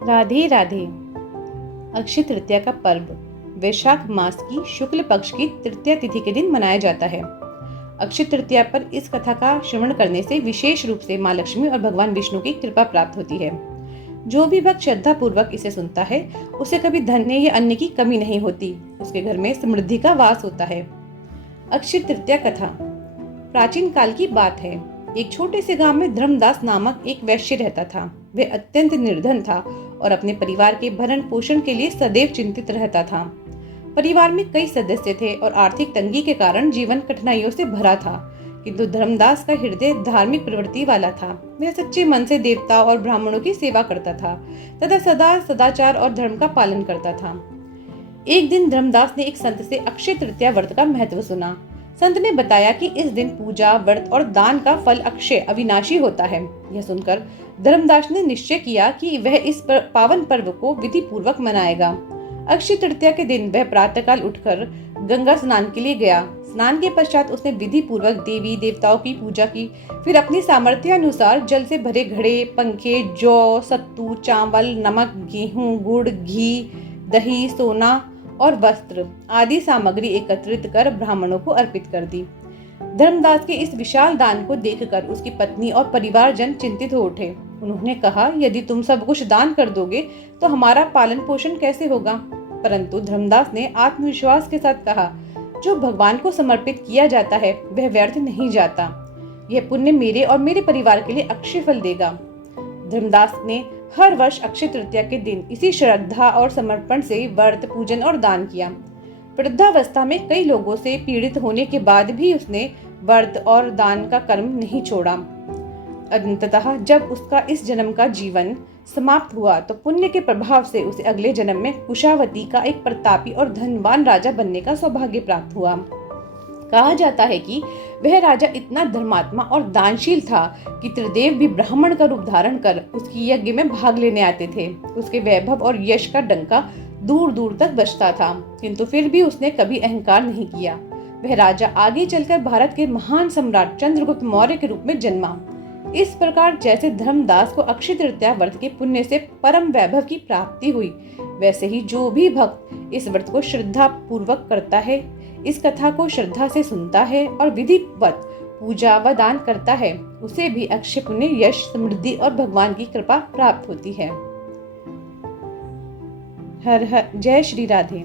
राधे राधे। अक्षय तृतीया का पर्व वैशाख मास की शुक्ल पक्ष की तृतीया तिथि के दिन मनाया जाता है। अक्षय तृतीया पर इस कथा का श्रवण करने से विशेष रूप से माँ लक्ष्मी और भगवान विष्णु की कृपा प्राप्त होती है। जो भी भक्त श्रद्धा पूर्वक इसे सुनता है उसे कभी धन्य या अन्न की कमी नहीं होती, उसके घर में समृद्धि का वास होता है। अक्षय तृतीया कथा प्राचीन काल की बात है। एक छोटे से गांव में धर्मदास नामक एक वैश्य रहता था। वह अत्यंत निर्धन था और अपने परिवार के भरण पोषण के लिए सदैव चिंतित रहता था। परिवार में कई सदस्य थे और आर्थिक तंगी के कारण जीवन कठिनाइयों से भरा था, किंतु धर्मदास का हृदय धार्मिक प्रवृत्ति वाला था। वह सच्चे मन से देवताओं और ब्राह्मणों की सेवा करता था तथा सदा सदाचार और धर्म का पालन करता था। एक दिन धर्मदास ने एक संत से अक्षय तृतीया व्रत का महत्व सुना। संत ने बताया कि इस दिन पूजा, व्रत और दान का फल अक्षय अविनाशी होता है। यह सुनकर धर्मदास ने निश्चय किया कि वह इस पावन पर्व को विधि पूर्वक मनाएगा। अक्षय तृतीया के दिन वह प्रातःकाल उठकर गंगा स्नान के लिए गया। स्नान के पश्चात उसने विधि पूर्वक देवी देवताओं की पूजा की। फिर अपनी सामर्थ्य अनुसार जल से भरे घड़े, पंखे, जौ, सत्तू, चावल, नमक, गेहूं, गुड़, घी, दही, सोना और वस्त्र आदि सामग्री एकत्रित कर ब्राह्मणों को अर्पित कर दी। धर्मदास के इस विशाल दान को देखकर उसकी पत्नी और परिवारजन चिंतित हो उठे। उन्होंने कहा, यदि तुम सब कुछ दान कर दोगे तो हमारा पालन पोषण कैसे होगा? परंतु धर्मदास ने आत्मविश्वास के साथ कहा, जो भगवान को समर्पित किया जाता है वह व्यर्थ नहीं जाता। यह पुण्य मेरे और मेरे परिवार के लिए अक्षय फल देगा। धर्मदास ने हर वर्ष अक्षय तृतीया के दिन इसी श्रद्धा और समर्पण से व्रत, पूजन और दान किया। वृद्धावस्था में कई लोगों से पीड़ित होने के बाद भी उसने व्रत और दान का कर्म नहीं छोड़ा। अंततः जब उसका इस जन्म का जीवन समाप्त हुआ तो पुण्य के प्रभाव से उसे अगले जन्म में कुशावती का एक प्रतापी और धनवान राजा बनने का सौभाग्य प्राप्त हुआ। कहा जाता है कि वह राजा इतना धर्मात्मा और दानशील था कि त्रिदेव भी ब्राह्मण का रूप धारण कर उसकी यज्ञ में भाग लेने आते थे। उसके वैभव और यश का डंका दूर दूर तक बजता था, किंतु फिर भी उसने कभी अहंकार नहीं किया। वह राजा आगे चलकर भारत के महान सम्राट चंद्रगुप्त मौर्य के रूप में जन्मा। इस प्रकार जैसे धर्मदास को अक्षय तृतीया व्रत के पुण्य से परम वैभव की प्राप्ति हुई, वैसे ही जो भी भक्त इस व्रत को श्रद्धा पूर्वक करता है, इस कथा को श्रद्धा से सुनता है और विधिवत पूजा व दान करता है, उसे भी अक्षय पुण्य, यश, समृद्धि और भगवान की कृपा प्राप्त होती है। हर हर जय श्री राधे।